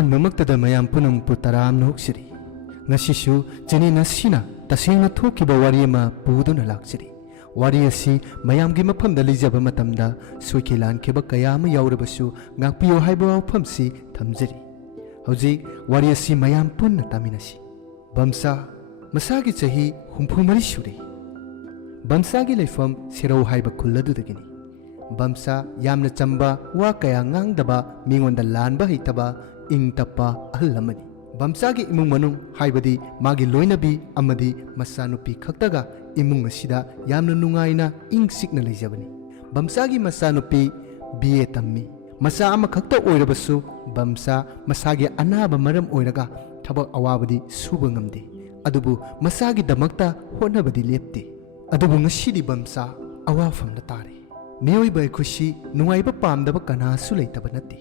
ꯑꯍꯥꯟꯕꯃꯛꯇꯗ ꯃꯌꯥꯝ ꯄꯨꯝꯅꯃꯛꯄꯨ ꯇꯔꯥꯝꯅ ꯍꯣꯛꯆꯔꯤ ꯉꯁꯤꯁꯨ ꯆꯦꯅꯦꯜ ꯑꯁꯤꯅ ꯇꯁꯦꯡꯅ ꯊꯣꯛꯈꯤꯕ ꯋꯥꯔꯤ ꯑꯃ ꯄꯨꯗꯨꯅ ꯂꯥꯛꯆꯔꯤ ꯋꯥꯔꯤ ꯑꯁꯤ ꯃꯌꯥꯝꯒꯤ ꯃꯐꯝꯗ ꯂꯩꯖꯕ ꯃꯇꯝꯗ ꯁꯣꯏꯈꯤ ꯂꯥꯟꯈꯤꯕ ꯀꯌꯥ ꯑꯃ ꯌꯥꯎꯔꯕꯁꯨ ꯉꯥꯛꯄꯤꯌꯨ ꯍꯥꯏꯕ ꯋꯥꯐꯝꯁꯤ ꯊꯝꯖꯔꯤ ꯍꯧꯖꯤꯛ ꯋꯥꯔꯤ ꯑꯁꯤ ꯃꯌꯥꯝ ꯄꯨꯟꯅ ꯇꯥꯃꯤꯟꯅꯁꯤ ꯕꯝꯁꯥ ꯃꯁꯥꯒꯤ ꯆꯍꯤ 64 ꯁꯨꯔꯦ ꯕꯝꯁꯥꯒꯤ ꯂꯩꯐꯝ ꯁꯦꯔꯧ ꯍꯥꯏꯕ ꯈꯨꯜ ꯑꯗꯨꯗꯒꯤꯅꯤ ꯕꯝꯁꯥ ꯌꯥꯝꯅ ꯆꯝꯕ ꯋꯥ ꯀꯌꯥ ꯉꯥꯡꯗꯕ ꯃꯤꯉꯣꯟꯗ ꯂꯥꯟꯕ ꯍꯩꯇꯕ ꯏꯪ ꯇꯞꯄ ꯑꯍꯜ ꯑꯃꯅꯤ ꯕꯝꯁꯥꯒꯤ ꯏꯃꯨꯡ ꯃꯅꯨꯡ ꯍꯥꯏꯕꯗꯤ ꯃꯥꯒꯤ ꯂꯣꯏꯅꯕꯤ ꯑꯃꯗꯤ ꯃꯆꯥꯅꯨꯄꯤ ꯈꯛꯇꯒ ꯏꯃꯨꯡ ꯑꯁꯤꯗ ꯌꯥꯝꯅ ꯅꯨꯡꯉꯥꯏꯅ ꯏꯪ ꯆꯤꯛꯅ ꯂꯩꯖꯕꯅꯤ ꯕꯝꯁꯥꯒꯤ ꯃꯆꯥꯅꯨꯄꯤ BA ꯇꯝꯃꯤ ꯃꯆꯥ ꯑꯃꯈꯛꯇ ꯑꯣꯏꯔꯕꯁꯨ ꯕꯝꯁꯥ ꯃꯁꯥꯒꯤ ꯑꯅꯥꯕ ꯃꯔꯝ ꯑꯣꯏꯔꯒ ꯊꯕꯛ ꯑꯋꯥꯕꯗꯤ ꯁꯨꯕ ꯉꯝꯗꯦ ꯑꯗꯨꯕꯨ ꯃꯁꯥꯒꯤꯗꯃꯛꯇ ꯍꯣꯠꯅꯕꯗꯤ ꯂꯦꯞꯇꯦ ꯑꯗꯨꯕꯨ ꯉꯁꯤꯗꯤ ꯕꯝꯁꯥ ꯑꯋꯥꯐꯝꯗ ꯇꯥꯔꯦ ꯃꯤꯑꯣꯏꯕ ꯑꯩꯈꯣꯏꯁꯤ ꯅꯨꯡꯉꯥꯏꯕ ꯄꯥꯝꯗꯕ ꯀꯅꯥꯁꯨ ꯂꯩꯇꯕ ꯅꯠꯇꯦ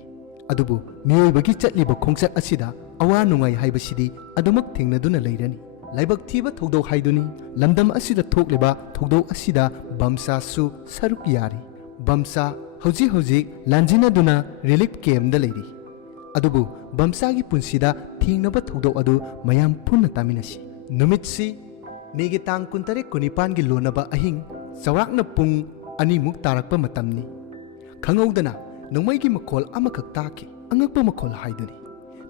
ꯑꯗꯨꯕꯨ ꯃꯤꯑꯣꯏꯕꯒꯤ ꯆꯠꯂꯤꯕ ꯈꯣꯡꯆꯠ ꯑꯁꯤꯗ ꯑꯋꯥ ꯅꯨꯡꯉꯥꯏ ꯍꯥꯏꯕꯁꯤꯗꯤ ꯑꯗꯨꯃꯛ ꯊꯦꯡꯅꯗꯨꯅ ꯂꯩꯔꯅꯤ ꯂꯥꯏꯕꯛ ꯊꯤꯕ ꯊꯧꯗꯣꯛ ꯍꯥꯏꯗꯨꯅꯤ ꯂꯝꯗꯝ ꯑꯁꯤꯗ ꯊꯣꯛꯂꯤꯕ ꯊꯧꯗꯣꯛ ꯑꯁꯤꯗ ꯕꯝꯁꯥꯁꯨ ꯁꯔꯨꯛ ꯌꯥꯔꯤ ꯕꯝꯁꯥ ꯍꯧꯖꯤꯛ ꯂꯥꯟꯖꯤꯟꯅꯗꯨꯅ ꯔꯤꯂꯤꯐ ꯀꯦꯝꯞꯗ ꯂꯩꯔꯤ ꯑꯗꯨꯕꯨ ꯕꯝꯁꯥꯒꯤ ꯄꯨꯟꯁꯤꯗ ꯊꯦꯡꯅꯕ ꯊꯧꯗꯣꯛ ꯑꯗꯨ ꯃꯌꯥꯝ ꯄꯨꯟꯅ ꯇꯥꯃꯤꯟꯅꯁꯤ ꯅꯨꯃꯤꯠꯁꯤ ꯃꯦꯒꯤ ꯇꯥꯡ 23-24ꯒꯤ ꯂꯣꯟꯅꯕ ꯑꯍꯤꯡ ꯆꯥꯎꯔꯥꯛꯅ ꯄꯨꯡ 2 ꯇꯥꯔꯛꯄ ꯃꯇꯝꯅꯤ ꯈꯪꯍꯧꯗꯅ ꯅꯣꯡꯃꯩꯒꯤ ꯃꯈꯣꯜ ꯑꯃꯈꯛ ꯇꯥꯈꯤ ꯑꯉꯛꯄ ꯃꯈꯣꯜ ꯍꯥꯏꯗꯨꯅꯤ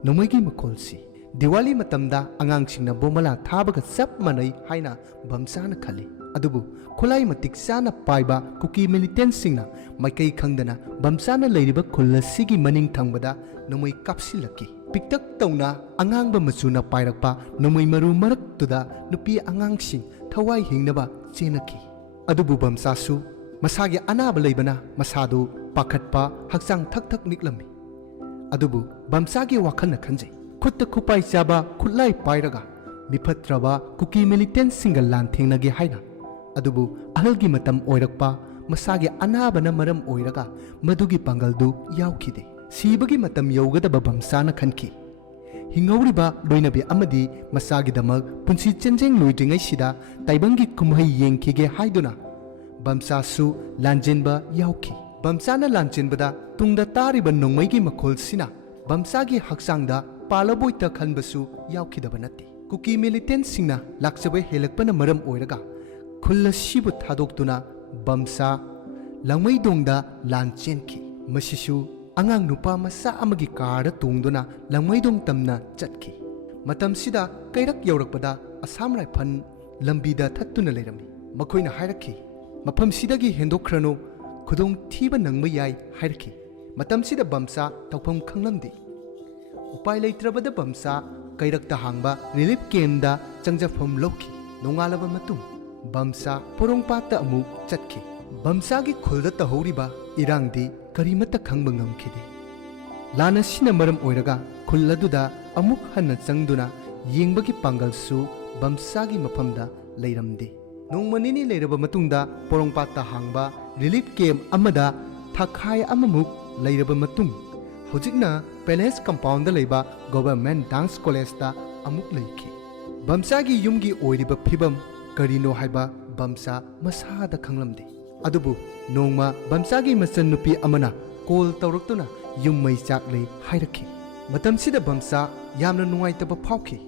ꯅꯣꯡꯃꯩꯒꯤ ꯃꯈꯣꯜꯁꯤ ꯗꯤꯋꯥꯂꯤ ꯃꯇꯝꯗ ꯑꯉꯥꯡꯁꯤꯡꯅ ꯕꯣꯝꯕꯂꯥ ꯊꯥꯕꯒ ꯆꯞ ꯃꯥꯟꯅꯩ ꯍꯥꯏꯅ ꯕꯝꯁꯥꯅ ꯈꯜꯂꯤ ꯑꯗꯨꯕꯨ ꯈꯨꯠꯂꯥꯏ ꯃꯇꯤꯛ ꯆꯥꯅ ꯄꯥꯏꯕ ꯀꯨꯀꯤ ꯃꯤꯂꯤꯇꯦꯟꯠꯁꯤꯡꯅ ꯃꯥꯏꯀꯩ ꯈꯪꯗꯅ ꯕꯝꯁꯥꯅ ꯂꯩꯔꯤꯕ ꯈꯨꯜ ꯑꯁꯤꯒꯤ ꯃꯅꯤꯡ ꯊꯪꯕꯗ ꯅꯣꯡꯃꯩ ꯀꯥꯞꯁꯤꯜꯂꯛꯈꯤ ꯄꯤꯛꯇꯛ ꯇꯧꯅ ꯑꯉꯥꯡꯕ ꯃꯆꯨꯅ ꯄꯥꯏꯔꯛꯄ ꯅꯣꯡꯃꯩ ꯃꯔꯨ ꯃꯔꯛꯇꯨꯗ ꯅꯨꯄꯤ ꯑꯉꯥꯡꯁꯤꯡ ꯊꯋꯥꯏ ꯍꯤꯡꯅꯕ ꯆꯦꯟꯅꯈꯤ ꯑꯗꯨꯕꯨ ꯕꯝꯁꯥꯁꯨ ꯃꯁꯥꯒꯤ ꯑꯅꯥꯕ ꯂꯩꯕꯅ ꯃꯁꯥꯗꯨ ꯄꯥꯈꯠꯄ ꯍꯛꯆꯥꯡ ꯊꯛ ꯊꯛ ꯅꯤꯛꯂꯝꯃꯤ ꯑꯗꯨꯕꯨ ꯕꯝꯁꯥꯒꯤ ꯋꯥꯈꯜꯅ ꯈꯟꯖꯩ ꯈꯨꯠꯇ ꯈꯨꯄꯥꯏ ꯆꯥꯕ ꯈꯨꯠꯂꯥꯏ ꯄꯥꯏꯔꯒ ꯃꯤꯐꯠꯇ꯭ꯔꯕ ꯀꯨꯀꯤ ꯃꯤꯂꯤꯇꯦꯟꯠꯁꯤꯡꯒ ꯂꯥꯟꯊꯦꯡꯅꯒꯦ ꯍꯥꯏꯅ ꯑꯗꯨꯕꯨ ꯑꯍꯜꯒꯤ ꯃꯇꯝ ꯑꯣꯏꯔꯛꯄ ꯃꯁꯥꯒꯤ ꯑꯅꯥꯕꯅ ꯃꯔꯝ ꯑꯣꯏꯔꯒ ꯃꯗꯨꯒꯤ ꯄꯥꯡꯒꯜꯗꯨ ꯌꯥꯎꯈꯤꯗꯦ ꯁꯤꯕꯒꯤ ꯃꯇꯝ ꯌꯧꯒꯗꯕ ꯕꯝꯁꯥꯅ ꯈꯟꯈꯤ ꯍꯤꯡꯍꯧꯔꯤꯕ ꯂꯣꯏꯅꯕꯤ ꯑꯃꯗꯤ ꯃꯁꯥꯒꯤꯗꯃꯛ ꯄꯨꯟꯁꯤ ꯆꯦꯟꯖꯦꯡ ꯂꯣꯏꯗ꯭ꯔꯤꯉꯩꯁꯤꯗ ꯇꯥꯏꯕꯪꯒꯤ ꯀꯨꯝꯍꯩ ꯌꯦꯡꯈꯤꯒꯦ ꯍꯥꯏꯗꯨꯅ ꯕꯝꯁꯥꯁꯨ ꯂꯥꯟꯖꯦꯟꯕ ꯌꯥꯎꯈꯤ ꯕꯝꯁꯥꯅ ꯂꯥꯟꯖꯦꯟꯕꯗ ꯇꯨꯡꯗ ꯇꯥꯔꯤꯕ ꯅꯣꯡꯃꯩꯒꯤ ꯃꯈꯣꯜꯁꯤꯅ ꯕꯝꯁꯥꯒꯤ ꯍꯛꯆꯥꯡꯗ ꯄꯥꯜꯂꯕꯣꯏꯇ ꯈꯟꯕꯁꯨ ꯌꯥꯎꯈꯤꯗꯕ ꯅꯠꯇꯦ ꯀꯨꯀꯤ ꯃꯤꯂꯤꯇꯦꯟꯠꯁꯤꯡꯅ ꯂꯥꯛꯆꯕ ꯍꯦꯜꯂꯛꯄꯅ ꯃꯔꯝ ꯑꯣꯏꯔꯒ ꯈꯨꯜ ꯑꯁꯤꯕꯨ ꯊꯥꯗꯣꯛꯇꯨꯅ ꯕꯝꯁꯥ ꯂꯪꯃꯩꯗꯣꯡꯗ ꯂꯥꯟ ꯆꯦꯟꯈꯤ ꯃꯁꯤꯁꯨ ꯑꯉꯥꯡ ꯅꯨꯄꯥ ꯃꯆꯥ ꯑꯃꯒꯤ ꯀꯥꯔꯗ ꯇꯣꯡꯗꯨꯅ ꯂꯪꯃꯩꯗꯣꯡ ꯇꯝꯅ ꯆꯠꯈꯤ ꯃꯇꯝꯁꯤꯗ ꯀꯩꯔꯛ ꯌꯧꯔꯛꯄꯗ ꯑꯁꯥꯝ ꯔꯥꯏꯐꯜ ꯂꯝꯕꯤꯗ ꯊꯠꯇꯨꯅ ꯂꯩꯔꯝꯃꯤ ꯃꯈꯣꯏꯅ ꯍꯥꯏꯔꯛꯈꯤ ꯃꯐꯝꯁꯤꯗꯒꯤ ꯍꯦꯟꯗꯣꯛꯈ꯭ꯔꯅꯨ ꯈꯨꯗꯣꯡ ꯊꯤꯕ ꯅꯪꯕ ꯌꯥꯏ ꯍꯥꯏꯔꯛꯈꯤ ꯃꯇꯝꯁꯤꯗ ꯕꯝꯁꯥ ꯇꯧꯐꯝ ꯈꯪꯂꯝꯗꯦ ꯎꯄꯥꯏ ꯂꯩꯇ꯭ꯔꯕꯗ ꯕꯝꯁꯥ ꯀꯩꯔꯛꯇ ꯍꯥꯡꯕ ꯔꯤꯂꯤꯐ ꯀꯦꯝꯞꯗ ꯆꯪꯖꯐꯝ ꯂꯧꯈꯤ ꯅꯣꯡꯉꯥꯜꯂꯕ ꯃꯇꯨꯡ ꯕꯝꯁꯥ ꯄꯣꯔꯣꯡꯄꯥꯠꯇ ꯑꯃꯨꯛ ꯆꯠꯈꯤ ꯕꯝꯁꯥꯒꯤ ꯈꯨꯜꯗ ꯇꯧꯍꯧꯔꯤꯕ ꯏꯔꯥꯡꯗꯤ ꯀꯔꯤꯃꯠꯇ ꯈꯪꯕ ꯉꯝꯈꯤꯗꯦ ꯂꯥꯟ ꯑꯁꯤꯅ ꯃꯔꯝ ꯑꯣꯏꯔꯒ ꯈꯨꯜ ꯑꯗꯨꯗ ꯑꯃꯨꯛ ꯍꯟꯅ ꯆꯪꯗꯨꯅ ꯌꯦꯡꯕꯒꯤ ꯄꯥꯡꯒꯜꯁꯨ ꯕꯝꯁꯥꯒꯤ ꯃꯐꯝꯗ ꯂꯩꯔꯝꯗꯦ ꯅꯣꯡꯃ ꯅꯤꯅꯤ ꯂꯩꯔꯕ ꯃꯇꯨꯡꯗ ꯄꯣꯔꯣꯡꯄꯥꯠꯇ ꯍꯥꯡꯕ ꯔꯤꯂꯤꯐ ꯀꯦꯝꯞ ꯑꯃꯗ ꯊꯥꯈꯥꯏ ꯑꯃꯃꯨꯛ ꯂꯩꯔꯕ ꯃꯇꯨꯡ ꯍꯧꯖꯤꯛꯅ ꯄꯦꯂꯦꯁ ꯀꯝꯄꯥꯎꯟꯗ ꯂꯩꯕ ꯒꯣꯚꯔꯟꯃꯦꯟꯠ ꯗꯥꯟꯁ ꯀꯣꯂꯦꯖꯇ ꯑꯃꯨꯛ ꯂꯩꯈꯤ ꯕꯝꯁꯥꯒꯤ ꯌꯨꯝꯒꯤ ꯑꯣꯏꯔꯤꯕ ꯐꯤꯕꯝ ꯀꯔꯤꯅꯣ ꯍꯥꯏꯕ ꯕꯝꯁꯥ ꯃꯁꯥꯗ ꯈꯪꯂꯝꯗꯦ ꯑꯗꯨꯕꯨ ꯅꯣꯡꯃ ꯕꯝꯁꯥꯒꯤ ꯃꯆꯟꯅꯨꯄꯤ ꯑꯃꯅ ꯀꯣꯜ ꯇꯧꯔꯛꯇꯨꯅ ꯌꯨꯝ ꯃꯩ ꯆꯥꯛꯂꯦ ꯍꯥꯏꯔꯛꯈꯤ ꯃꯇꯝꯁꯤꯗ ꯕꯝꯁꯥ ꯌꯥꯝꯅ ꯅꯨꯡꯉꯥꯏꯇꯕ ꯐꯥꯎꯈꯤ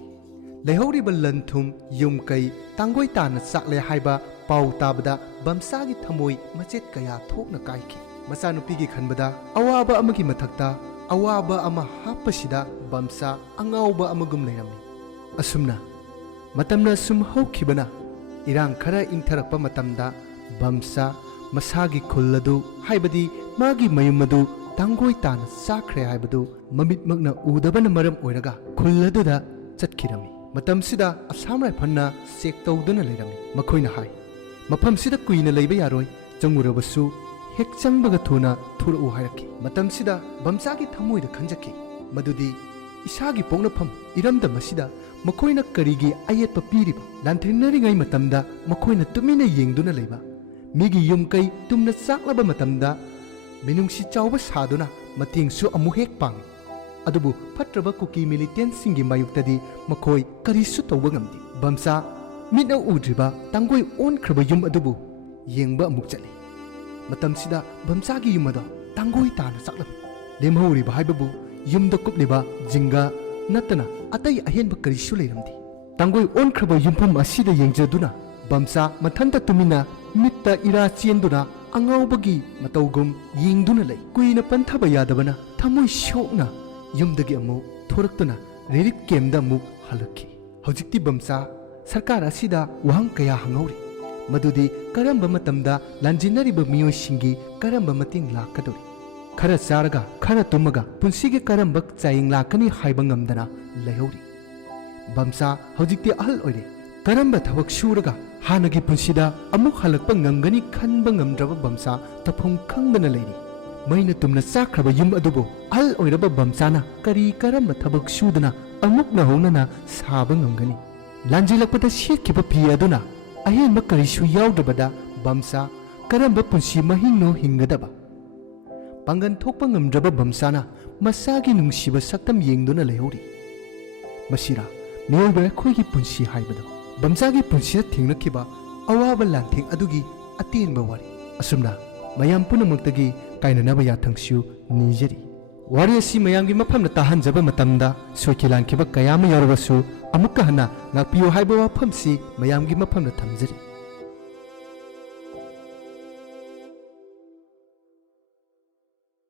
ꯂꯩꯍꯧꯔꯤꯕ ꯂꯟ ꯊꯨꯝ ꯌꯨꯝ ꯀꯩ ꯇꯥꯡꯒꯣꯏ ꯇꯥꯅ ꯆꯥꯛꯂꯦ ꯍꯥꯏꯕ ꯄꯥꯎ ꯇꯥꯕꯗ ꯕꯝꯁꯥꯒꯤ ꯊꯃꯣꯏ ꯃꯆꯦꯠ ꯀꯌꯥ ꯊꯣꯛꯅ ꯀꯥꯏꯈꯤ ꯃꯆꯥꯅꯨꯄꯤꯒꯤ ꯈꯟꯕꯗ ꯑꯋꯥꯕ ꯑꯃꯒꯤ ꯃꯊꯛꯇ ꯑꯋꯥꯕ ꯑꯃ ꯍꯥꯞꯄꯁꯤꯗ ꯕꯝꯁꯥ ꯑꯉꯥꯎꯕ ꯑꯃꯒꯨꯝ ꯂꯩꯔꯝꯃꯤ ꯑꯁꯨꯝꯅ ꯃꯇꯝꯅ ꯁꯨꯝ ꯍꯧꯈꯤꯕꯅ ꯏꯔꯥꯡ ꯈꯔ ꯏꯪꯊꯔꯛꯄ ꯃꯇꯝꯗ ꯕꯝꯁꯥ ꯃꯁꯥꯒꯤ ꯈꯨꯜ ꯑꯗꯨ ꯍꯥꯏꯕꯗꯤ ꯃꯥꯒꯤ ꯃꯌꯨꯝ ꯑꯗꯨ ꯇꯥꯡꯒꯣꯏ ꯇꯥꯅ ꯆꯥꯈ꯭ꯔꯦ ꯍꯥꯏꯕꯗꯨ ꯃꯃꯤꯠꯃꯛꯅ ꯎꯗꯕꯅ ꯃꯔꯝ ꯑꯣꯏꯔꯒ ꯈꯨꯜ ꯑꯗꯨꯗ ꯆꯠꯈꯤꯔꯝꯃꯤ ꯃꯇꯝꯁꯤꯗ ꯑꯁꯥꯝ ꯔꯥꯏꯐꯜꯅ ꯆꯦꯛ ꯇꯧꯗꯨꯅ ꯂꯩꯔꯝꯃꯤ ꯃꯈꯣꯏꯅ ꯍꯥꯏ ꯃꯐꯝꯁꯤꯗ ꯀꯨꯏꯅ ꯂꯩꯕ ꯌꯥꯔꯣꯏ ꯆꯪꯉꯨꯔꯕꯁꯨ ꯍꯦꯛ ꯆꯪꯕꯒ ꯊꯨꯅ ꯊꯣꯔꯛꯎ ꯍꯥꯏꯔꯛꯈꯤ ꯃꯇꯝꯁꯤꯗ ꯕꯝꯁꯥꯒꯤ ꯊꯃꯣꯏꯗ ꯈꯟꯖꯈꯤ ꯃꯗꯨꯗꯤ ꯏꯁꯥꯒꯤ ꯄꯣꯛꯅꯐꯝ ꯏꯔꯝꯗꯝ ꯑꯁꯤꯗ ꯃꯈꯣꯏꯅ ꯀꯔꯤꯒꯤ ꯑꯌꯦꯠꯄ ꯄꯤꯔꯤꯕ ꯂꯥꯟꯊꯦꯡꯅꯔꯤꯉꯩ ꯃꯇꯝꯗ ꯃꯈꯣꯏꯅ ꯇꯨꯃꯤꯟꯅ ꯌꯦꯡꯗꯨꯅ ꯂꯩꯕ ꯃꯤꯒꯤ ꯌꯨꯝ ꯀꯩ ꯇꯨꯝꯅ ꯆꯥꯛꯂꯕ ꯃꯇꯝꯗ ꯃꯤꯅꯨꯡꯁꯤ ꯆꯥꯎꯕ ꯁꯥꯗꯨꯅ ꯃꯇꯦꯡꯁꯨ ꯑꯃꯨꯛ ꯍꯦꯛ ꯄꯥꯡꯏ ꯑꯗꯨꯕꯨ ꯐꯠꯇ꯭ꯔꯕ ꯀꯨꯀꯤ ꯃꯤꯂꯤꯇꯦꯟꯠꯁꯤꯡꯒꯤ ꯃꯥꯌꯣꯛꯇꯗꯤ ꯃꯈꯣꯏ ꯀꯔꯤꯁꯨ ꯇꯧꯕ ꯉꯝꯗꯦ ꯕꯝꯁꯥ ꯃꯤꯠꯅ ꯎꯗ꯭ꯔꯤꯕ ꯇꯥꯡꯒꯣꯏ ꯑꯣꯟꯈ꯭ꯔꯕ ꯌꯨꯝ ꯑꯗꯨꯕꯨ ꯌꯦꯡꯕ ꯑꯃꯨꯛ ꯆꯠꯂꯤ ꯃꯇꯝꯁꯤꯗ ꯕꯝꯁꯥꯒꯤ ꯌꯨꯝ ꯑꯗꯣ ꯇꯥꯡꯒꯣꯏ ꯇꯥꯅ ꯆꯥꯛꯂꯝꯃꯤ ꯂꯦꯝꯍꯧꯔꯤꯕ ꯍꯥꯏꯕꯕꯨ ꯌꯨꯝꯗ ꯀꯨꯞꯂꯤꯕ ꯖꯤꯡꯒ ꯅꯠꯇꯅ ꯑꯇꯩ ꯑꯍꯦꯟꯕ ꯀꯔꯤꯁꯨ ꯂꯩꯔꯝꯗꯦ꯫ ꯇꯥꯡꯒꯣꯏ ꯑꯣꯟꯈ꯭ꯔꯕ ꯌꯨꯝꯐꯝ ꯑꯁꯤꯗ ꯌꯦꯡꯖꯗꯨꯅ ꯕꯝꯁꯥ ꯃꯊꯟꯇ ꯇꯨꯃꯤꯟꯅ ꯃꯤꯠꯇ ꯏꯔꯥ ꯆꯦꯟꯗꯨꯅ ꯑꯉꯥꯎꯕꯒꯤ ꯃꯇꯧꯒꯨꯝ ꯌꯦꯡꯗꯨꯅ ꯂꯩ꯫ ꯀꯨꯏꯅ ꯄꯟꯊꯕ ꯌꯥꯗꯕꯅ ꯊꯃꯣꯏ ꯁꯣꯛꯅ ꯌꯨꯝꯗꯒꯤ ꯑꯃꯨꯛ ꯊꯣꯔꯛꯇꯨꯅ ꯔꯤꯂꯤꯐ ꯀꯦꯝꯗ ꯑꯃꯨꯛ ꯍꯜꯂꯛꯈꯤ꯫ ꯍꯧꯖꯤꯛꯇꯤ ꯕꯝꯁꯥ ꯁꯔꯀꯥꯔ ꯑꯁꯤꯗ ꯋꯥꯍꯪ ꯀꯌꯥ ꯍꯪꯍꯧꯔꯤ, ꯃꯗꯨꯗꯤ ꯀꯔꯝꯕ ꯃꯇꯝꯗ ꯂꯥꯟꯖꯤꯟꯅꯔꯤꯕ ꯃꯤꯑꯣꯏꯁꯤꯡꯒꯤ ꯀꯔꯝꯕ ꯃꯇꯦꯡ ꯂꯥꯛꯀꯗꯧꯔꯤ, ꯈꯔ ꯆꯥꯔꯒ ꯈꯔ ꯇꯨꯝꯃꯒ ꯄꯨꯟꯁꯤꯒꯤ ꯀꯔꯝꯕ ꯆꯥꯌꯦꯡ ꯂꯥꯛꯀꯅꯤ ꯍꯥꯏꯕ ꯉꯝꯗꯅ ꯂꯩꯍꯧꯔꯤ꯫ ꯕꯝꯁꯥ ꯍꯧꯖꯤꯛꯇꯤ ꯑꯍꯜ ꯑꯣꯏꯔꯦ꯫ ꯀꯔꯝꯕ ꯊꯕꯛ ꯁꯨꯔꯒ ꯍꯥꯟꯅꯒꯤ ꯄꯨꯟꯁꯤꯗ ꯑꯃꯨꯛ ꯍꯜꯂꯛꯄ ꯉꯝꯒꯅꯤ ꯈꯟꯕ ꯉꯝꯗ꯭ꯔꯕ ꯕꯝꯁꯥ ꯇꯧꯐꯝ ꯈꯪꯗꯅ ꯂꯩꯔꯤ꯫ ꯃꯩꯅ ꯇꯨꯝꯅ ꯆꯥꯛꯈ꯭ꯔꯕ ꯌꯨꯝ ꯑꯗꯨꯕꯨ ꯑꯍꯜ ꯑꯣꯏꯔꯕ ꯕꯝꯁꯥꯅ ꯀꯔꯝꯕ ꯊꯕꯛ ꯁꯨꯗꯨꯅ ꯑꯃꯨꯛ ꯅꯧꯍꯧꯅꯅ ꯁꯥꯕ ꯉꯝꯒꯅꯤ? ꯂꯥꯟꯖꯦꯜꯂꯛꯄꯗ ꯁꯦꯠꯈꯤꯕ ꯐꯤ ꯑꯗꯨꯅ ꯑꯍꯦꯟꯕ ꯀꯔꯤꯁꯨ ꯌꯥꯎꯗ꯭ꯔꯕꯗ ꯕꯝꯁꯥ ꯀꯔꯝꯕ ꯄꯨꯟꯁꯤ ꯃꯍꯤꯡꯅꯣ ꯍꯤꯡꯒꯗꯕ? ꯄꯥꯡꯒꯟ ꯊꯣꯛꯄ ꯉꯝꯗ꯭ꯔꯕ ꯕꯝꯁꯥꯅ ꯃꯁꯥꯒꯤ ꯅꯨꯡꯁꯤꯕ ꯁꯛꯇꯝ ꯌꯦꯡꯗꯨꯅ ꯂꯩꯍꯧꯔꯤ꯫ ꯃꯁꯤꯔꯥ ꯃꯤꯑꯣꯏꯕ ꯑꯩꯈꯣꯏꯒꯤ ꯄꯨꯟꯁꯤ ꯍꯥꯏꯕꯗꯣ? ꯕꯝꯁꯥꯒꯤ ꯄꯨꯟꯁꯤꯗ ꯊꯦꯡꯅꯈꯤꯕ ꯑꯋꯥꯕ ꯂꯥꯟꯊꯦꯡ ꯑꯗꯨꯒꯤ ꯑꯇꯦꯟꯕ ꯋꯥꯔꯤ ꯑꯁꯨꯝꯅ ꯃꯌꯥꯝ ꯄꯨꯝꯅꯃꯛꯇꯒꯤ ꯀꯥꯏꯅꯅꯕ ꯌꯥꯊꯪꯁꯨ ꯅꯤꯖꯔꯤ꯫ ꯋꯥꯔꯤ ꯑꯁꯤ ꯃꯌꯥꯝꯒꯤ ꯃꯐꯝꯗ ꯇꯥꯍꯟꯖꯕ ꯃꯇꯝꯗ ꯁꯣꯏꯈꯤ ꯂꯥꯟꯈꯤꯕ ꯀꯌా ꯑꯃ ꯌꯥꯎꯔꯕꯁꯨ ꯑꯃꯨꯛꯀ ꯍꯟꯅ ꯉꯥꯛꯄꯤꯌꯨ ꯍꯥꯏꯕ ꯋꯥꯐꯝꯁꯤ ꯃꯌꯥꯝꯒꯤ ꯃꯐꯝꯗ ꯊꯝꯖꯔꯤ꯫